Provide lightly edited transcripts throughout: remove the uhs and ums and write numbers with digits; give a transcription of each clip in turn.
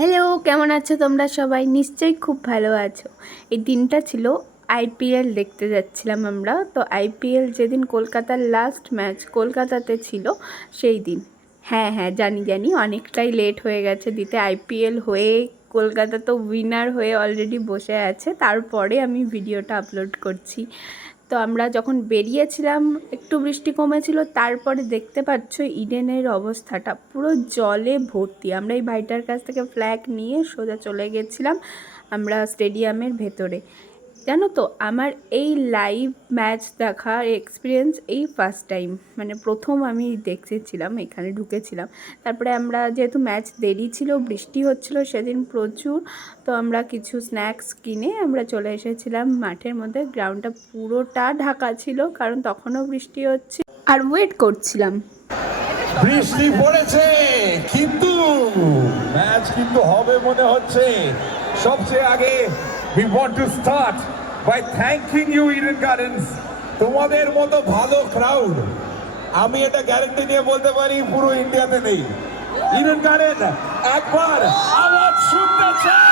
Hello, কেমন আছো তোমরা সবাই? নিশ্চয়ই খুব ভালো আছো। এই দিনটা ছিল আইপিএল দেখতে যাচ্ছিলাম আমরা। তো আইপিএল যেদিন কলকাতার লাস্ট ম্যাচ কলকাতাতে ছিল সেই দিন। হ্যাঁ হ্যাঁ, জানি অনেকটাই লেট হয়ে গেছে দিতে। আইপিএল হয়ে কলকাতা তো উইনার হয়ে অলরেডি বসে আছে, তারপরে আমি ভিডিওটা আপলোড করছি। তো আমরা যখন বেরিয়েছিলাম একটু বৃষ্টি কমেছিল, তারপরে দেখতে পাচ্ছ ইডেনের অবস্থাটা পুরো জলে ভর্তি। আমরা এই ভাইটার কাছ থেকে ফ্ল্যাগ নিয়ে সোজা চলে গেছিলাম আমরা স্টেডিয়ামের ভেতরে। জানো তো, আমার এই লাইভ ম্যাচ দেখার এক্সপিরিয়েন্স এই ফার্স্ট টাইম, মানে প্রথম আমি দেখতেছিলাম, এখানে ঢুকেছিলাম। তারপরে আমরা যেহেতু ম্যাচ দেরি ছিল, বৃষ্টি হচ্ছিল সেদিন প্রচুর, তো আমরা কিছু স্ন্যাক্স কিনে আমরা চলে এসেছিলাম মাঠের মধ্যে। গ্রাউন্ডটা পুরোটা ঢাকা ছিল কারণ তখনও বৃষ্টি হচ্ছে, আর ওয়েট করছিলাম। বৃষ্টি পড়েছে কিন্তু ম্যাচ কিন্তু হবে মনে হচ্ছে। সবচেয়ে আগে we want to start by thanking you Eden Gardens। তোমাদের মতো ভালো ক্রাউড আমি এটা গ্যারান্টি দিয়ে বলতে পারি পুরো ইন্ডিয়াতে নেই। ইডেন গার্ডেন একবার আওয়াজ শুনতে চাই।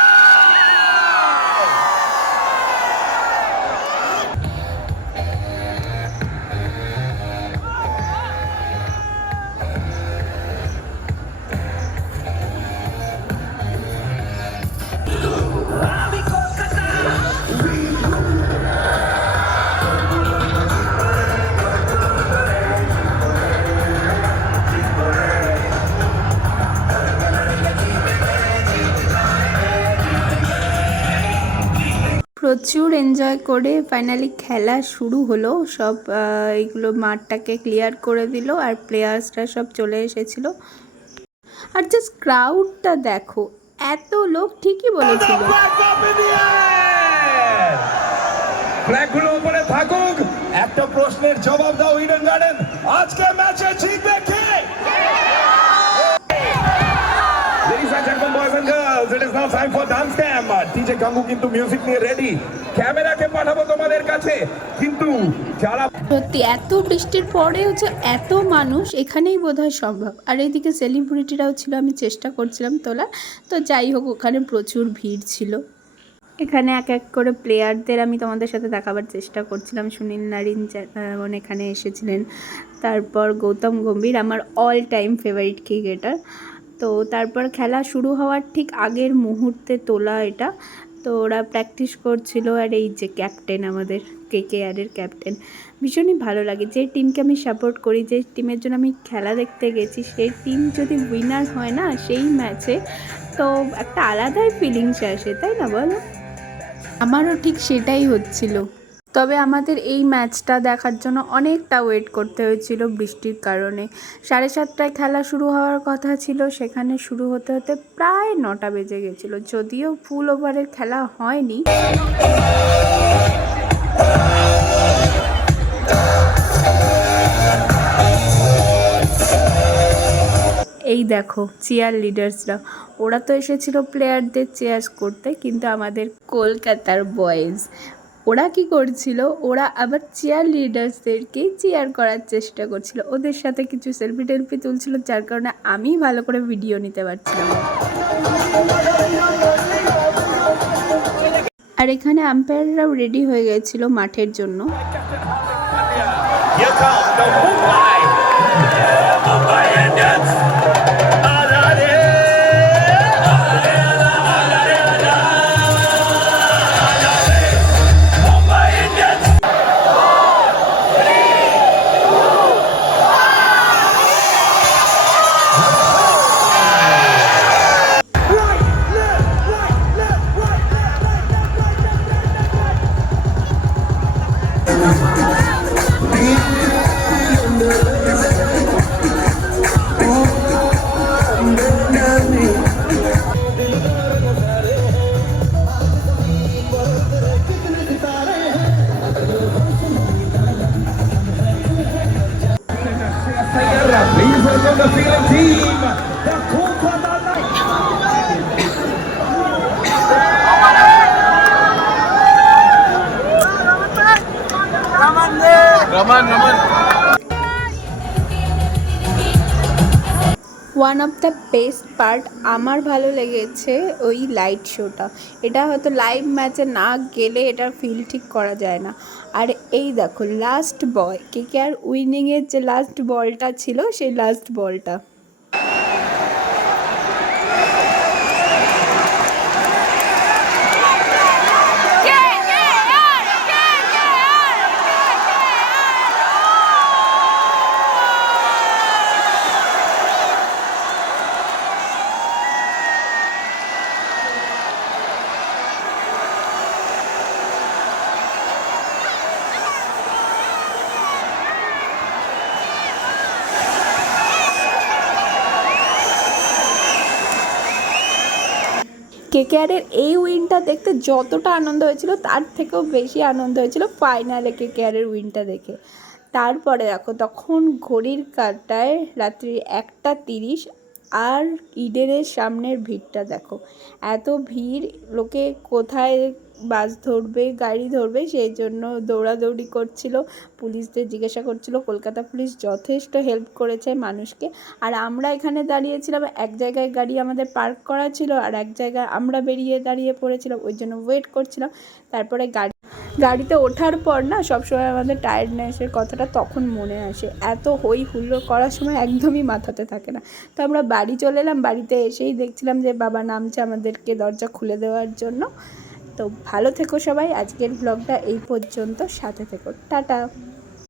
প্রচুর এনজয় করে ফাইনালি খেলা শুরু হলো। সব এইগুলো মাঠটাকে ক্লিয়ার করে দিল, আর প্লেয়ার্সরা সব চলে এসেছিলো। আর জাস্ট ক্রাউডটা দেখো, এত লোক, ঠিকই বলেছিল। ফ্ল্যাগগুলো উপরে থাকুক। একটা প্রশ্নের জবাব দাও ইডেন গার্ডেন, আজকে ম্যাচে জিতবে কে? Ladies and gentlemen, boys and girls, it is now time for dance cam. DJ Gangu কিন্তু মিউজিক নিয়ে রেডি। ক্যামেরাকে পাঠাবো তোমাদের কাছে, কিন্তু যারা সত্যি এত বৃষ্টির পরেও যে এত মানুষ এখানেই বোধহয় সম্ভব। আর এইদিকে সেলিব্রিটিরাও ছিল, আমি চেষ্টা করছিলাম তোলার। তো যাই হোক, ওখানে প্রচুর ভিড় ছিল। এখানে এক এক করে প্লেয়ারদের আমি তোমাদের সাথে দেখাবার চেষ্টা করছিলাম। সুনীল নারিন যেমন এখানে এসেছিলেন, তারপর গৌতম গম্ভীর, আমার অল টাইম ফেভারিট ক্রিকেটার। তো তারপর খেলা শুরু হওয়ার ঠিক আগের মুহূর্তে তোলা এটা। তো ওরা প্র্যাকটিস করছিল, আর এই যে ক্যাপ্টেন, আমাদের কেকেআরের ক্যাপ্টেন, ভীষণই ভালো লাগে। যে টিমকে আমি সাপোর্ট করি, যে টিমের জন্য আমি খেলা দেখতে গেছি, সেই টিম যদি উইনার হয় না সেই ম্যাচে, তো একটা আলাদাই ফিলিংস আসে, তাই না বলো? আমারও ঠিক সেটাই হচ্ছিল। তবে আমাদের এই ম্যাচটা দেখার জন্য অনেকটা ওয়েট করতে হয়েছিল বৃষ্টির কারণে। 7:30টায় খেলা শুরু হওয়ার কথা ছিল, সেখানে শুরু হতে হতে প্রায় 9টা বেজে গেছিলো। যদিও ফুল ওভারের খেলা হয়নি। এই দেখো চেয়ার লিডার্সরা, ওরা তো এসেছিল প্লেয়ারদের চেয়ার্স করতে, কিন্তু আমাদের কলকাতার বয়েজ ওরা কি করছিল, ওরা আবার চেয়ার লিডার্সদেরকে চেয়ার করার চেষ্টা করছিল, ওদের সাথে কিছু সেলফি টেলফি তুলছিল, যার কারণে আমি ভালো করে ভিডিও নিতে পারছিলাম। আর এখানে আম্পায়াররাও রেডি হয়ে গেছিল মাঠের জন্য। Please welcome the field team, the Kolkata Knights. Raman. One of the best part আমার ভালো লেগেছে ওই লাইট শোটা। এটা হয়তো লাইভ ম্যাচে না গেলে এটার ফিল ঠিক করা যায় না। আর এই দেখো লাস্ট বয় কেকেআর উইনিংয়ের যে লাস্ট বলটা ছিল সেই লাস্ট বলটা। কেকেআরের এই উইনটা দেখতে যতটা আনন্দ হয়েছিল তার থেকেও বেশি আনন্দ হয়েছিল ফাইনালে কেকেআরের উইনটা দেখে। তারপরে দেখো তখন ঘড়ির কাঁটায় রাত্রি 1:30 আর ইডেনের সামনের ভিড়টা দেখো, এত ভিড়, লোকে কোথায় বাস ধরবে গাড়ি ধরবে সেই জন্য দৌড়াদৌড়ি করছিল, পুলিশদের জিজ্ঞাসা করছিল। কলকাতা পুলিশ যথেষ্ট হেল্প করেছে মানুষকে। আর আমরা এখানে দাঁড়িয়েছিলাম, এক জায়গায় গাড়ি আমাদের পার্ক করা ছিল আর এক জায়গায় আমরা বেরিয়ে দাঁড়িয়ে পড়েছিলাম, ওই জন্য ওয়েট করছিলাম। তারপরে গাড়িতে ওঠার পর না সবসময় আমাদের টায়ার্ডনেসের কথাটা তখন মনে আসে, এত হই হুল্লোড় করার সময় একদমই মাথাতে থাকে না। তো আমরা বাড়ি চলে এলাম, বাড়িতে এসেই দেখছিলাম যে বাবা নামছে আমাদেরকে দরজা খুলে দেওয়ার জন্য। তো ভালো থেকো সবাই, আজকের ব্লগটা এই পর্যন্ত, সাথে থেকো, টাটা।